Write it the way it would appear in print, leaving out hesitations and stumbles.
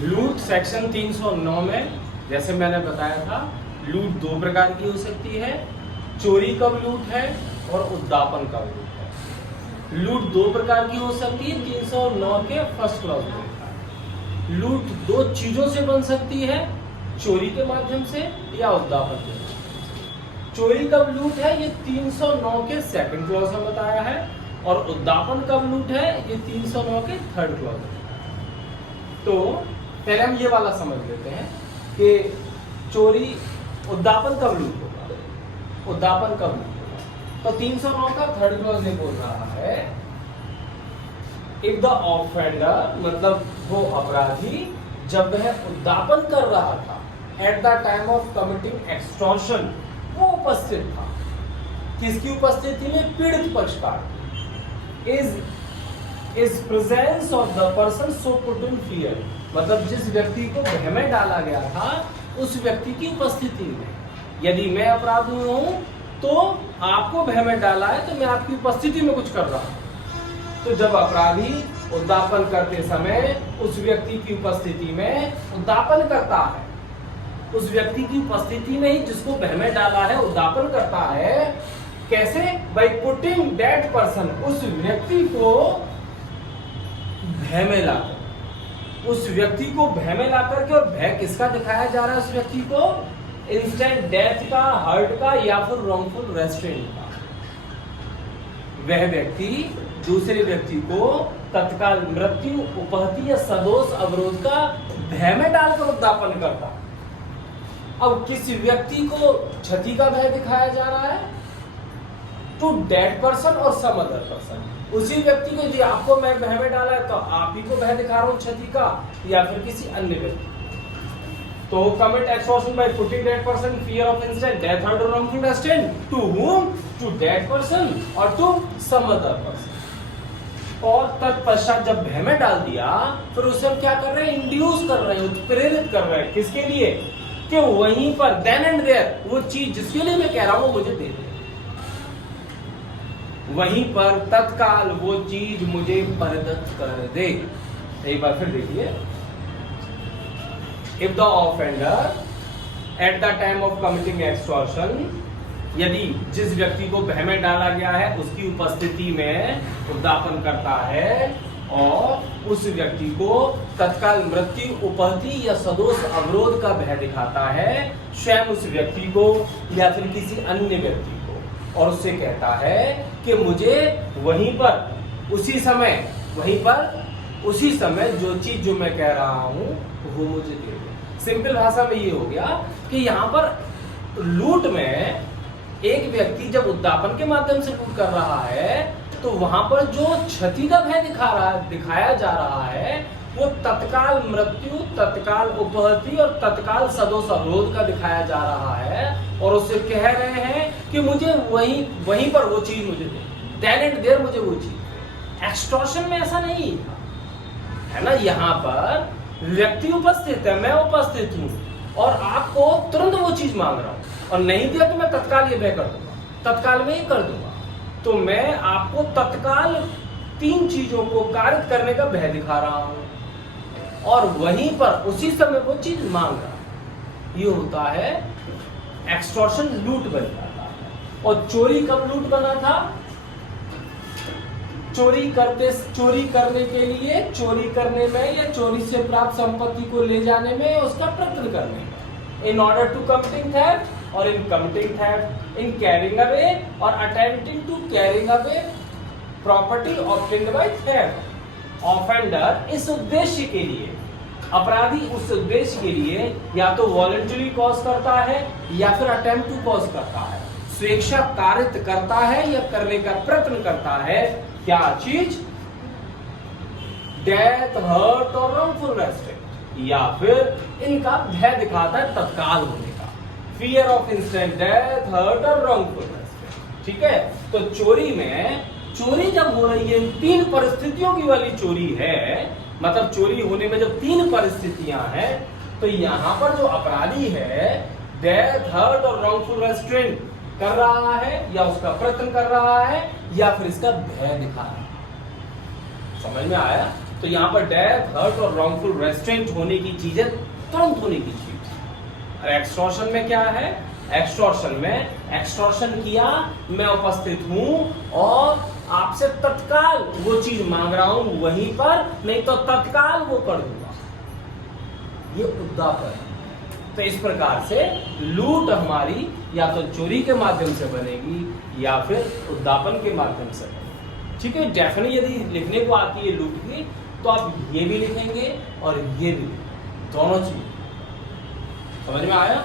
लूट सेक्शन 309 में जैसे मैंने बताया था, लूट दो प्रकार की हो सकती है, चोरी कब लूट है और उद्दापन कब लूट है। लूट दो प्रकार की हो सकती है, 309 के फर्स्ट क्लॉज में लिखा है। लूट दो चीजों से बन सकती है, चोरी के माध्यम से या उद्दापन के माध्यम से। चोरी कब लूट है ये 309 के सेकंड क्लॉज में बताया है, और उद्दापन कब लूट है ये 309 के थर्ड क्लॉज में। तो पहले हम ये वाला समझ लेते हैं कि चोरी उद्दापन कब लूट होगा, उद्दापन कब लूट होगा। तो 309 का थर्ड क्लॉज ये बोल रहा है, इफ द ऑफेंडर, मतलब वो अपराधी जब वह उद्दापन कर रहा था, at the time of committing extortion, वो उपस्थित था। किसकी उपस्थिति में? पीड़ित पक्षकार। Is presence of the person so put in fear, मतलब जिस व्यक्ति को भय में डाला गया था उस व्यक्ति की उपस्थिति में। यदि मैं अपराधी हूं तो आपको भय में डाला है, तो मैं आपकी उपस्थिति में कुछ कर रहा हूं। तो जब अपराधी उद्दापन करते समय उस व्यक्ति की उपस्थिति में उद्दापन करता है, उस व्यक्ति की उपस्थिति में ही जिसको भय में डाला है उद्दापन करता है। कैसे? बाय पुटिंग दैट पर्सन, उस व्यक्ति को भय में लाकर, उस व्यक्ति को भय में लाकर के। और भय किसका दिखाया जा रहा है उस व्यक्ति को? इंस्टेंट डेथ का, हर्ट का, या फिर रॉन्गफुल रेस्ट्रेंट का। वह व्यक्ति दूसरे व्यक्ति को तत्काल मृत्यु, उपहति या सदोष अवरोध का भय में डालकर उद्दापन करता। अब किस व्यक्ति को क्षति का भय दिखाया जा रहा है? टू डेड पर्सन और सम अदर पर्सन। उसी व्यक्ति को, यदि आपको मैं भय में डाला है तो आप ही को भय दिखा रहा हूं क्षति का, या फिर किसी अन्य व्यक्ति। तो commit extortion by putting dead person fear of instant death और wrongful restraint to whom? To dead person और टू सम अदर पर्सन। और तत्पश्चात जब भय में डाल दिया, फिर उसे हम क्या कर रहे हैं? इंड्यूस कर रहे हैं, उत्प्रेरित कर रहे हैं। किसके लिए? कि वहीं पर देन एंड देयर वो चीज जिसके लिए मैं कह रहा हूं मुझे दे दे, वहीं पर तत्काल वो चीज मुझे परिदत्त कर दे। एक बार फिर देखिए, if the offender at the time of committing extortion, यदि जिस व्यक्ति को भय में डाला गया है उसकी उपस्थिति में उद्दापन करता है और उस व्यक्ति को तत्काल मृत्यु, उपहति या सदोष अवरोध का भय दिखाता है, स्वयं उस व्यक्ति को या फिर किसी अन्य व्यक्ति को, और उससे कहता है कि मुझे वहीं पर उसी समय जो चीज जो मैं कह रहा हूं वो मुझे दे दे। सिंपल भाषा में ये हो गया कि यहाँ पर लूट में एक व्यक्ति जब उद्दापन के माध्यम से लूट कर रहा है तो वहां पर जो क्षति का भय दिखाया जा रहा है वो तत्काल मृत्यु, तत्काल उपहति और तत्काल सदोष अवरोध का दिखाया जा रहा है, और उससे कह रहे हैं कि मुझे वहीं पर वो चीज मुझे दे, देन एंड देयर मुझे वो चीज। एक्सटॉर्शन में ऐसा नहीं है ना, यहाँ पर व्यक्ति उपस्थित है, मैं उपस्थित हूँ और आपको तुरंत वो चीज मांग रहा हूँ, और नहीं दिया तो मैं तत्काल ये भय कर दूंगा, तत्काल में ये कर दूंगा। तो मैं आपको तत्काल 3 चीजों को कारित करने का भय दिखा रहा हूं और वहीं पर उसी समय वो चीज मांग रहा है। ये होता है एक्सटॉर्शन, लूट बन जाता है। और चोरी कब लूट बना था? चोरी करने के लिए, चोरी करने में या चोरी से प्राप्त संपत्ति को ले जाने में, उसका प्रयत्न करने में। In order to committing theft और in committing theft, in carrying away और attempting to carrying away property obtained by theft. Offender इस उद्देश्य के लिए, अपराधी उस उद्देश्य के लिए या तो वॉलंटरी कॉज करता है या फिर अटेम्प्ट टू कॉज करता है, स्वेच्छा कारित करता है या करने का प्रयत्न करता है। क्या चीज? डेथ, हर्ट और रॉन्गफुल रेस्ट्रेंट, या फिर इनका भय दिखाता है तत्काल होने का, fear of instant death, hurt और रॉन्गफुल रेस्ट्रेंट। ठीक है, तो चोरी जब हो रही है, 3 परिस्थितियों की वाली चोरी है, मतलब चोरी होने में जब 3 परिस्थितियां हैं, तो यहां पर जो अपराधी है डेथ, हर्ट और रॉन्गफुल रेस्ट्रेंट कर रहा है या उसका प्रयत्न कर रहा है या फिर इसका भय दिखा रहा है। समझ में आया? तो यहाँ पर डेथ, हर्ट और रॉन्गफुल रेस्ट्रेंट होने की चीजें तुरंत होने की चीज। और एक्सटॉर्शन में क्या है? एक्सटॉर्शन में एक्सटॉर्शन किया, मैं उपस्थित हूं और आपसे तत्काल वो चीज मांग रहा हूं वहीं पर, नहीं तो तत्काल वो कर दूंगा। ये उद्दापन है। तो इस प्रकार से लूट हमारी या तो चोरी के माध्यम से बनेगी या फिर उद्दापन के माध्यम से बनेगी। ठीक है, डेफिनेटली यदि लिखने को आती है लूट की तो आप ये भी लिखेंगे और ये भी, दोनों चीज। समझ में आया?